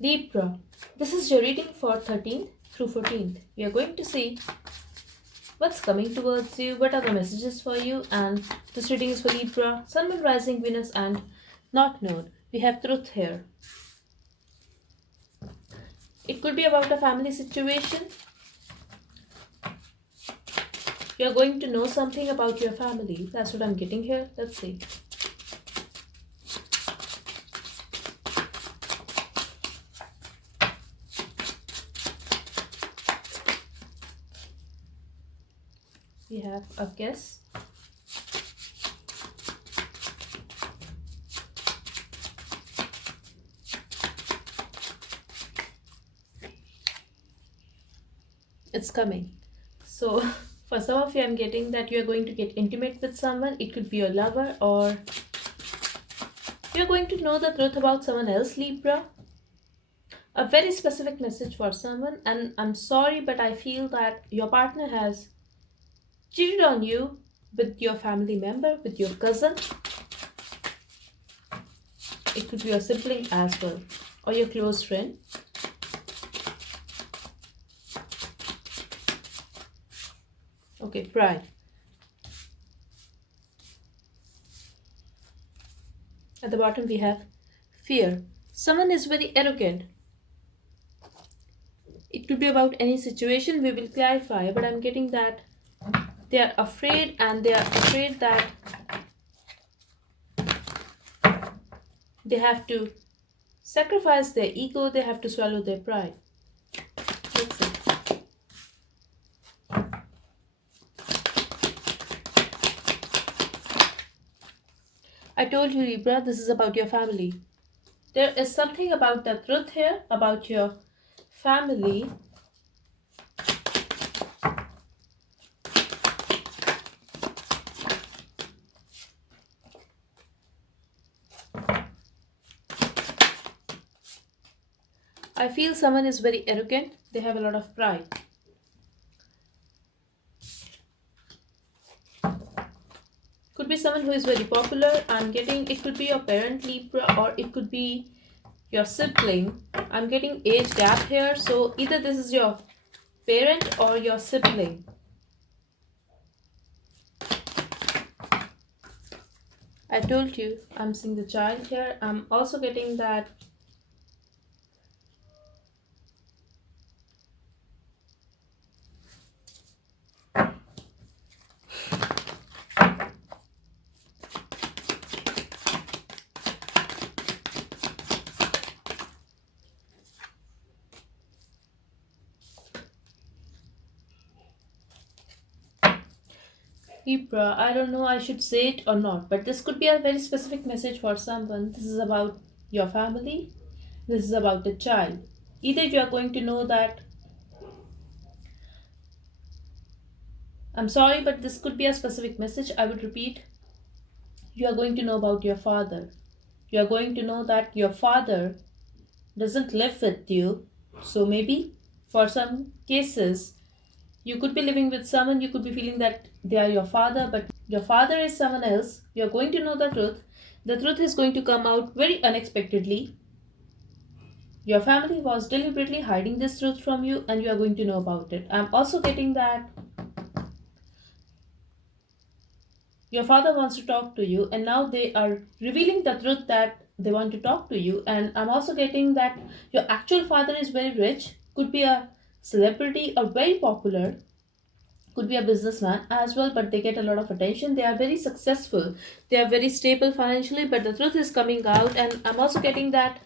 Libra, this is your reading for 13th through 14th. We are going to see what's coming towards you, what are the messages for you, and this reading is for Libra, Sun, Moon, Rising, Venus, and Not Known. We have truth here. It could be about a family situation. You're going to know something about your family. That's what I'm getting here. Let's see. We have a guess. It's coming. So for some of you, I'm getting that you're going to get intimate with someone. It could be your lover, or you're going to know the truth about someone else, Libra. A very specific message for someone, and I'm sorry, but I feel that your partner has cheated on you with your family member, with your cousin. It could be your sibling as well, or your close friend. Okay, pride. At the bottom we have fear. Someone is very arrogant. It could be about any situation, we will clarify, but I'm getting that they are afraid, and they are afraid that they have to sacrifice their ego, they have to swallow their pride. Let's see. I told you, Libra, this is about your family. There is something about the truth here, about your family. I feel someone is very arrogant, they have a lot of pride. Could be someone who is very popular. I'm getting it could be your parent, Libra, or it could be your sibling. I'm getting age gap here, so either this is your parent or your sibling. I told you I'm seeing the child here. I'm also getting that Libra. I don't know I should say it or not, but this could be a very specific message for someone. This is about your family. This is about a child. Either you are going to know that I'm sorry, but this could be a specific message. I would repeat, you are going to know about your father. You are going to know that your father doesn't live with you. So maybe for some cases, you could be living with someone, you could be feeling that they are your father, but your father is someone else. You're going to know the truth. The truth is going to come out very unexpectedly. Your family was deliberately hiding this truth from you, and you are going to know about it. I'm also getting that your father wants to talk to you, and now they are revealing the truth that they want to talk to you. And I'm also getting that your actual father is very rich, could be a celebrity or very popular, could be a businessman as well, but they get a lot of attention. They are very successful, they are very stable financially, but the truth is coming out. And I'm also getting that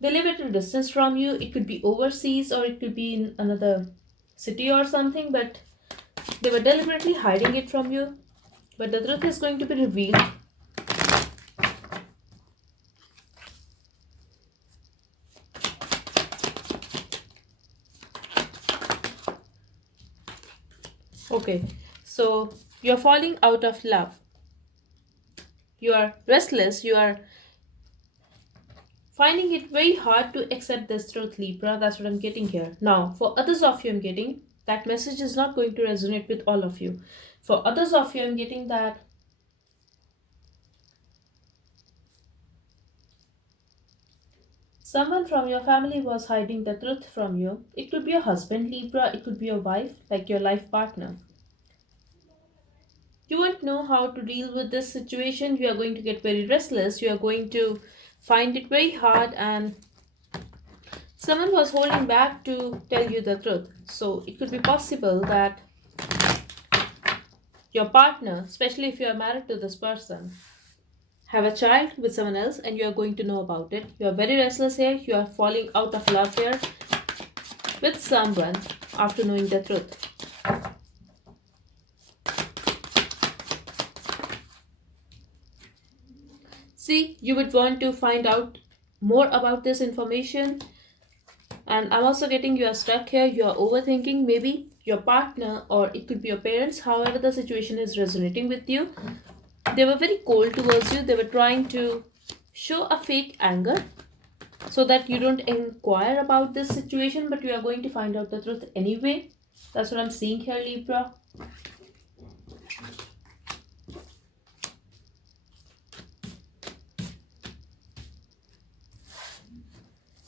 they live at a distance from you. It could be overseas, or it could be in another city or something, but they were deliberately hiding it from you. But the truth is going to be revealed. Okay, so you're falling out of love. You are restless. You are finding it very hard to accept this truth, Libra. That's what I'm getting here. Now, for others of you, I'm getting that message is not going to resonate with all of you. For others of you, I'm getting that Someone from your family was hiding the truth from you. It could be your husband, Libra, it could be your wife, like your life partner. You won't know how to deal with this situation. You are going to get very restless. You are going to find it very hard, and someone was holding back to tell you the truth. So it could be possible that your partner, especially if you are married to this person, have a child with someone else and you are going to know about it. You are very restless here. You are falling out of love here with someone after knowing the truth. See, you would want to find out more about this information. And I'm also getting you are stuck here. You are overthinking. Maybe your partner or it could be your parents. However, the situation is resonating with you. They were very cold towards you. They were trying to show a fake anger so that you don't inquire about this situation, but you are going to find out the truth anyway. That's what I'm seeing here, Libra.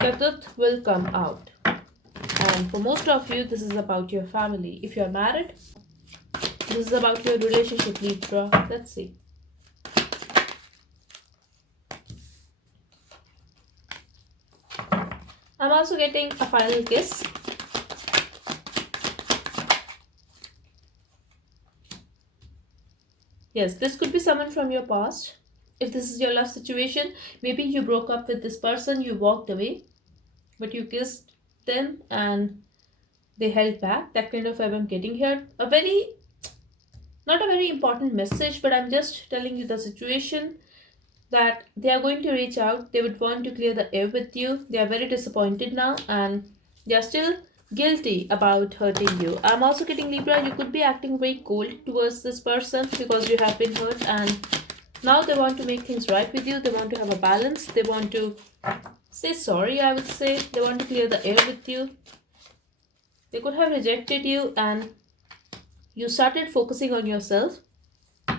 The truth will come out. And for most of you, this is about your family. If you're married, this is about your relationship, Libra. Let's see. I'm also getting a final kiss. Yes, this could be someone from your past. If this is your love situation, maybe you broke up with this person, you walked away, but you kissed them and they held back. That kind of vibe I'm getting here. Not a very important message, but I'm just telling you the situation that they are going to reach out. They would want to clear the air with you. They are very disappointed now and they are still guilty about hurting you. I'm also getting Libra, you could be acting very cold towards this person because you have been hurt and now they want to make things right with you. They want to have a balance. They want to say sorry, I would say. They want to clear the air with you. They could have rejected you and you started focusing on yourself.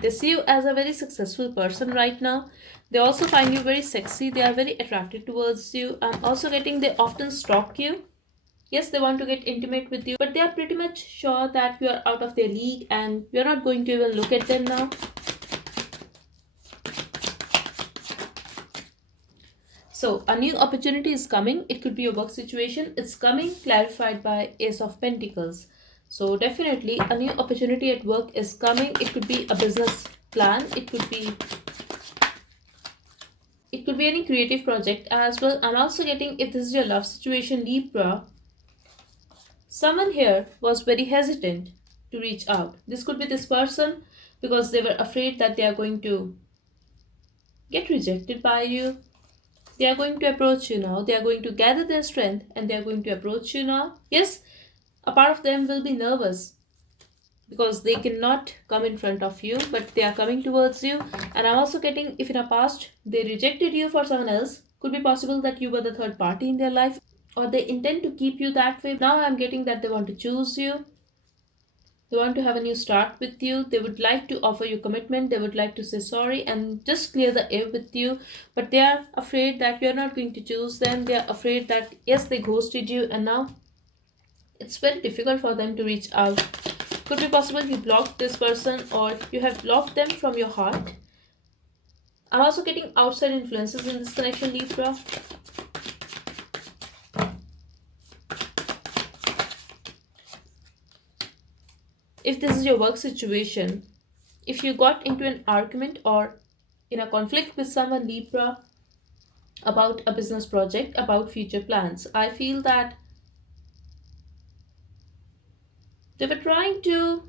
They see you as a very successful person right now. They also find you very sexy. They are very attracted towards you. I'm also getting they often stalk you. Yes, they want to get intimate with you, but they are pretty much sure that you are out of their league and you're not going to even look at them now. So, a new opportunity is coming. It could be a work situation. It's coming clarified by Ace of Pentacles. So, definitely a new opportunity at work is coming. It could be a business plan. It could be any creative project as well. I'm also getting if this is your love situation, Libra, someone here was very hesitant to reach out. This could be this person because they were afraid that they are going to get rejected by you. They are going to approach you now. They are going to gather their strength and they are going to approach you now. Yes, a part of them will be nervous because they cannot come in front of you, but they are coming towards you. And I'm also getting if in a past they rejected you for someone else, could be possible that you were the third party in their life or they intend to keep you that way. Now I'm getting that they want to choose you. They want to have a new start with you. They would like to offer you commitment. They would like to say sorry and just clear the air with you. But they are afraid that you're not going to choose them. They are afraid that, yes, they ghosted you and now it's very difficult for them to reach out. Could be possible you blocked this person or you have blocked them from your heart. I'm also getting outside influences in this connection, Libra. If this is your work situation, if you got into an argument or in a conflict with someone, Libra, about a business project, about future plans, I feel that they were trying to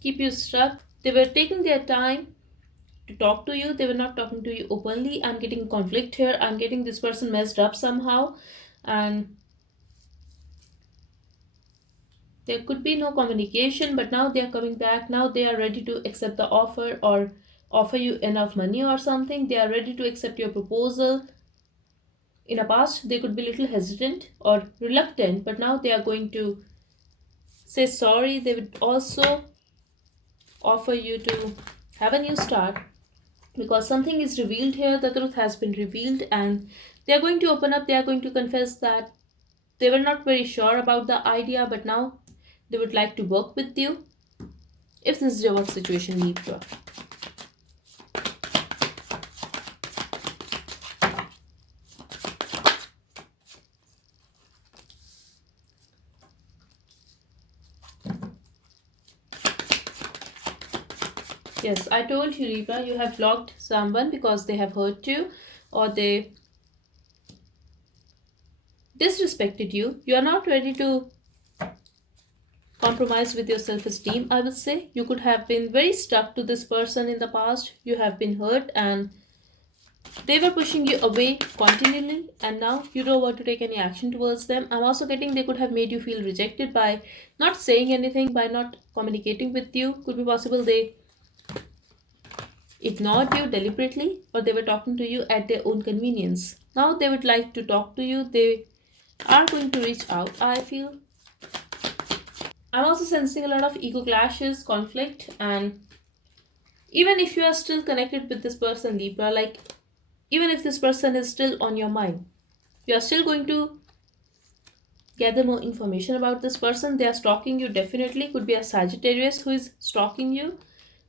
keep you stuck. They were taking their time to talk to you. They were not talking to you openly. I'm getting conflict here. I'm getting this person messed up somehow. And there could be no communication, but now they are coming back. Now they are ready to accept the offer or offer you enough money or something. They are ready to accept your proposal. In the past, they could be a little hesitant or reluctant, but now they are going to say sorry. They would also offer you to have a new start because something is revealed here. The truth has been revealed and They are going to open up, they are going to confess that they were not very sure about the idea, but now they would like to work with you. If this is your work situation, Libra. Yes, I told you, Libra, you have blocked someone because they have hurt you or they disrespected you. You are not ready to compromise with your self esteem, I would say. You could have been very stuck to this person in the past. You have been hurt and they were pushing you away continually, and now you don't want to take any action towards them. I'm also getting they could have made you feel rejected by not saying anything, by not communicating with you. Could be possible they ignored you deliberately or they were talking to you at their own convenience. Now they would like to talk to you. They are going to reach out, I feel. I'm also sensing a lot of ego clashes, conflict, and even if you are still connected with this person, Libra, like even if this person is still on your mind, you are still going to gather more information about this person. They are stalking you definitely. Could be a Sagittarius who is stalking you.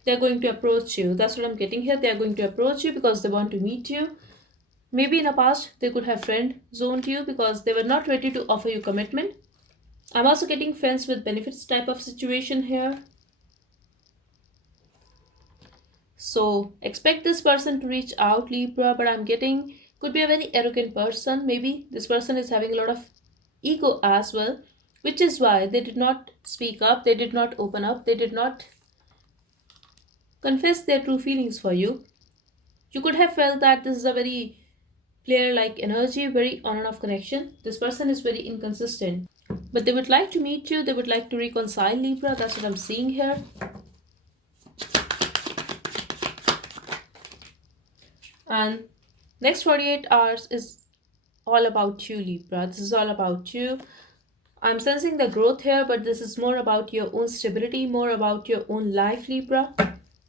They're going to approach you. That's what I'm getting here. They are going to approach you because they want to meet you. Maybe in the past they could have friend zoned you because they were not ready to offer you commitment. I'm also getting friends with benefits type of situation here. So expect this person to reach out, Libra, but I'm getting could be a very arrogant person. Maybe this person is having a lot of ego as well, which is why they did not speak up, they did not open up, they did not confess their true feelings for you. You could have felt that this is a very player like energy, very on and off connection. This person is very inconsistent, but they would like to meet you, they would like to reconcile, Libra. That's what I'm seeing here. And next 48 hours is all about you, Libra. This is all about you. I'm sensing the growth here, but this is more about your own stability, more about your own life, Libra.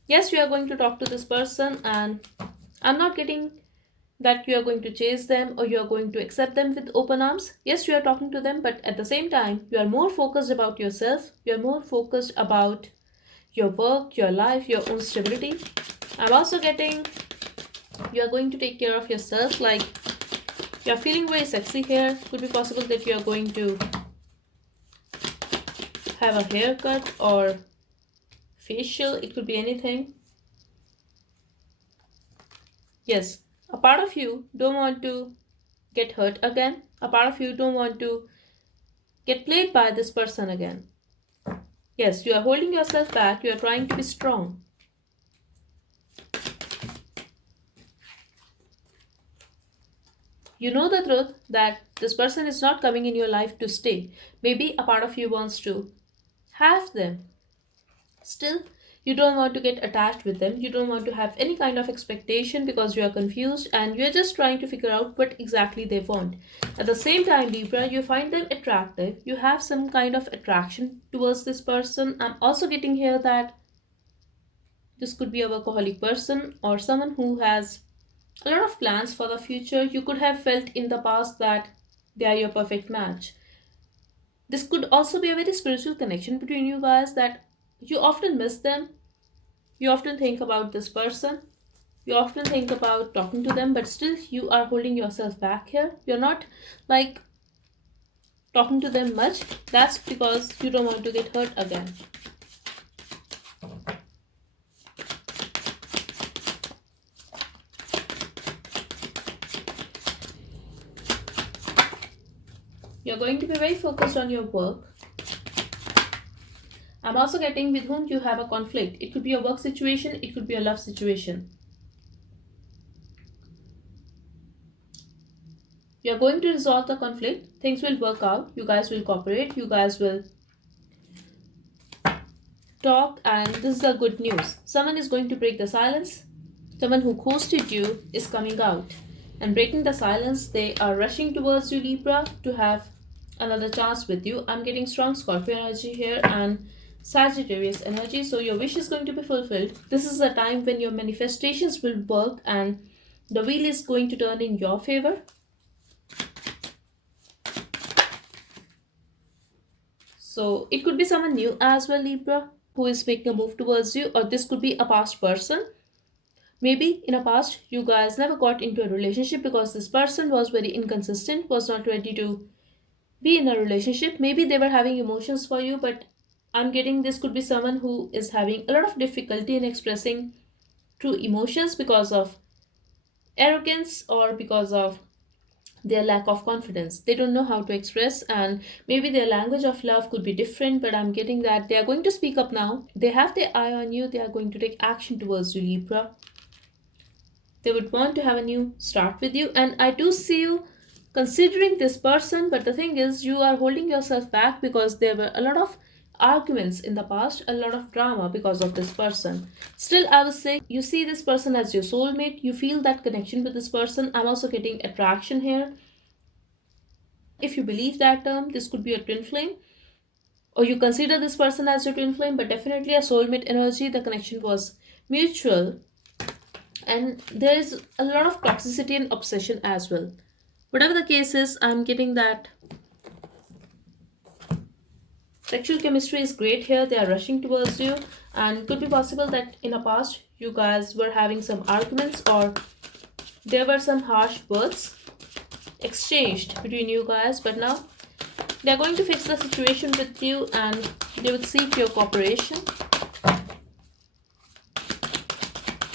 Yes, you are going to talk to this person, and I'm not getting that you are going to chase them or you are going to accept them with open arms. Yes, you are talking to them, but at the same time, you are more focused about yourself, you are more focused about your work, your life, your own stability. I'm also getting you are going to take care of yourself, like you are feeling very sexy here. Could be possible that you are going to have a haircut or facial, it could be anything. Yes, a part of you don't want to get hurt again. A part of you don't want to get played by this person again. Yes, you are holding yourself back. You are trying to be strong. You know the truth that this person is not coming in your life to stay. Maybe a part of you wants to have them. Still, you don't want to get attached with them. You don't want to have any kind of expectation because you are confused and you are just trying to figure out what exactly they want. At the same time, Libra, you find them attractive. You have some kind of attraction towards this person. I'm also getting here that this could be a workaholic person or someone who has a lot of plans for the future. You could have felt in the past that they are your perfect match. This could also be a very spiritual connection between you guys that you often miss them. You often think about this person. You often think about talking to them, but still you are holding yourself back here. You're not like talking to them much. That's because you don't want to get hurt again. You're going to be very focused on your work. I'm also getting with whom you have a conflict. It could be a work situation, it could be a love situation. You're going to resolve the conflict. Things will work out. You guys will cooperate. You guys will talk, and this is the good news. Someone is going to break the silence. Someone who ghosted you is coming out and breaking the silence. They are rushing towards you, Libra, to have another chance with you. I'm getting strong Scorpio energy here and Sagittarius energy, so your wish is going to be fulfilled. This is a time when your manifestations will work and the wheel is going to turn in your favor. So it could be someone new as well, Libra, who is making a move towards you, or this could be a past person. Maybe in a past you guys never got into a relationship because this person was very inconsistent, was not ready to be in a relationship. Maybe they were having emotions for you, but I'm getting this could be someone who is having a lot of difficulty in expressing true emotions because of arrogance or because of their lack of confidence. They don't know how to express, and maybe their language of love could be different, but I'm getting that they are going to speak up now. They have their eye on you, they are going to take action towards you, Libra. They would want to have a new start with you, and I do see you considering this person, but the thing is, you are holding yourself back because there were a lot of arguments in the past, a lot of drama because of this person. Still, I would say you see this person as your soulmate, you feel that connection with this person. I'm also getting attraction here. If you believe that term, this could be a twin flame, or you consider this person as your twin flame, but definitely a soulmate energy. The connection was mutual, and there is a lot of toxicity and obsession as well. Whatever the case is, I'm getting that sexual chemistry is great here. They are rushing towards you, and could be possible that in the past you guys were having some arguments, or there were some harsh words exchanged between you guys, but now they're going to fix the situation with you and they would seek your cooperation.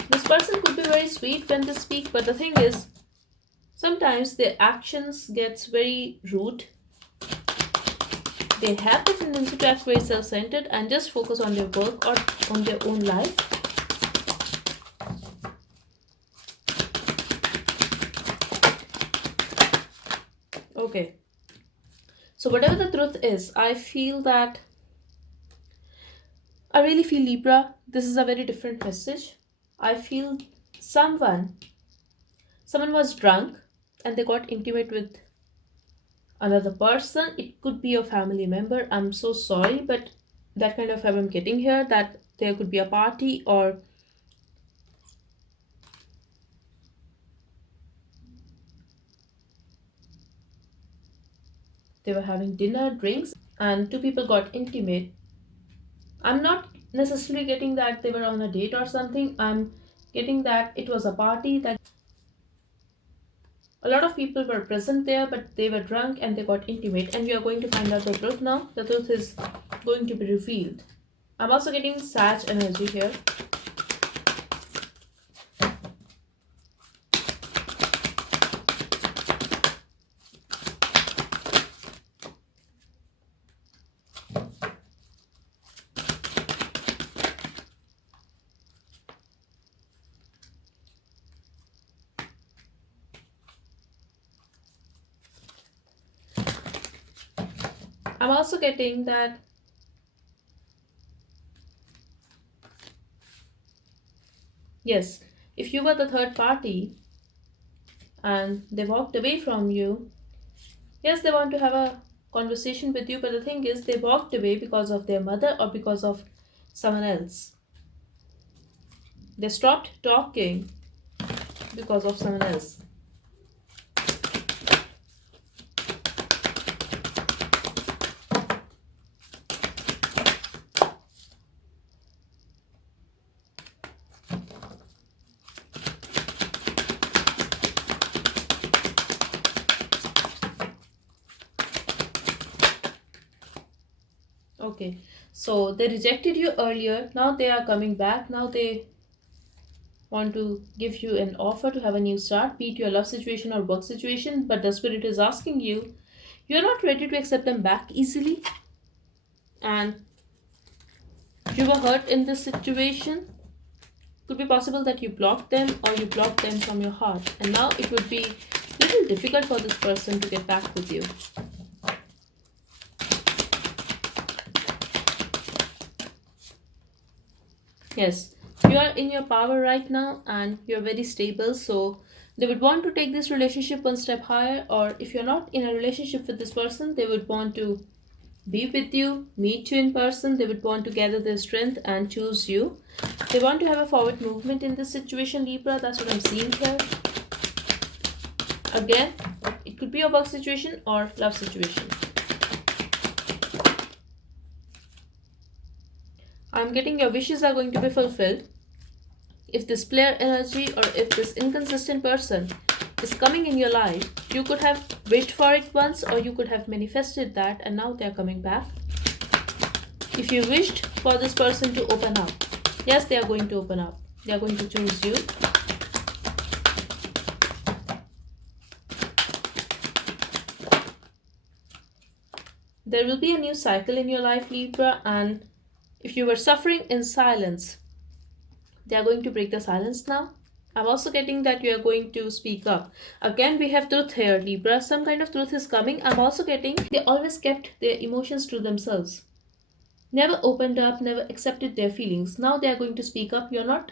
This person could be very sweet when they speak, but the thing is, sometimes their actions gets very rude. They have the tendency to act very self-centered and just focus on their work or on their own life. Okay. So whatever the truth is, I feel that I really feel, Libra, this is a very different message. I feel someone someone was drunk and they got intimate with another person. It could be a family member. I'm so sorry, but that kind of vibe I'm getting here, that there could be a party, or they were having dinner, drinks, and two people got intimate. I'm not necessarily getting that they were on a date or something. I'm getting that it was a party, that a lot of people were present there, but they were drunk and they got intimate, and we are going to find out the truth now. The truth is going to be revealed. I'm also getting Sag energy here. I'm also getting that yes, if you were the third party and they walked away from you, yes, they want to have a conversation with you, but the thing is, they walked away because of their mother or because of someone else. They stopped talking because of someone else. Okay, so they rejected you earlier, now they are coming back, now they want to give you an offer to have a new start, be it your love situation or work situation, but the spirit is asking you, you're not ready to accept them back easily, and you were hurt in this situation. Could be possible that you blocked them or you blocked them from your heart, and now it would be little difficult for this person to get back with you. Yes, you are in your power right now and you're very stable, so they would want to take this relationship one step higher, or if you're not in a relationship with this person, they would want to be with you, meet you in person. They would want to gather their strength and choose you. They want to have a forward movement in this situation, Libra. That's what I'm seeing here. Again, it could be a work situation or love situation. I'm getting your wishes are going to be fulfilled. If this player energy or if this inconsistent person is coming in your life, you could have wished for it once or you could have manifested that and now they're coming back. If you wished for this person to open up, yes, they are going to open up. They are going to choose you. There will be a new cycle in your life, Libra, and if you were suffering in silence, they are going to break the silence now. I'm also getting that you are going to speak up. Again, we have truth here, Libra. Some kind of truth is coming. I'm also getting they always kept their emotions to themselves. Never opened up, never accepted their feelings. Now they are going to speak up. You're not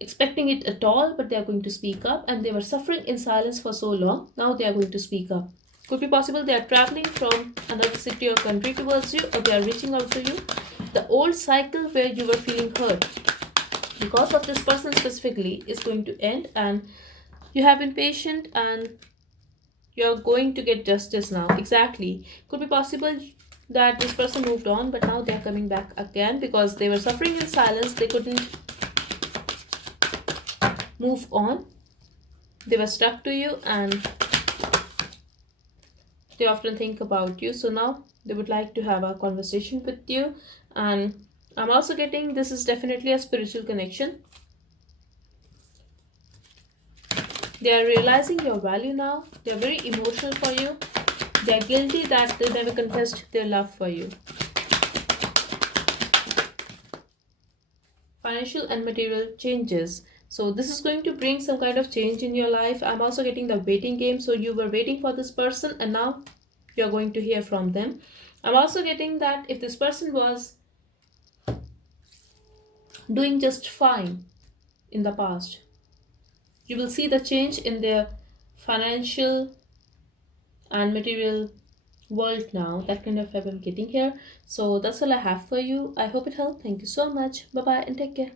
expecting it at all, but they are going to speak up. And they were suffering in silence for so long. Now they are going to speak up. Could be possible they are traveling from another city or country towards you, or they are reaching out to you. The old cycle where you were feeling hurt because of this person specifically is going to end, and you have been patient and you're going to get justice now. Exactly. Could be possible that this person moved on, but now they're coming back again because they were suffering in silence. They couldn't move on. They were stuck to you and they often think about you. So now they would like to have a conversation with you. And I'm also getting this is definitely a spiritual connection. They are realizing your value now. They are very emotional for you. They are guilty that they never confessed their love for you. Financial and material changes. So this is going to bring some kind of change in your life. I'm also getting the waiting game. So you were waiting for this person and now you're going to hear from them. I'm also getting that if this person was doing just fine in the past, you will see the change in their financial and material world now. That kind of vibe I'm getting here. So that's all I have for you. I hope it helped. Thank you so much. Bye bye and take care.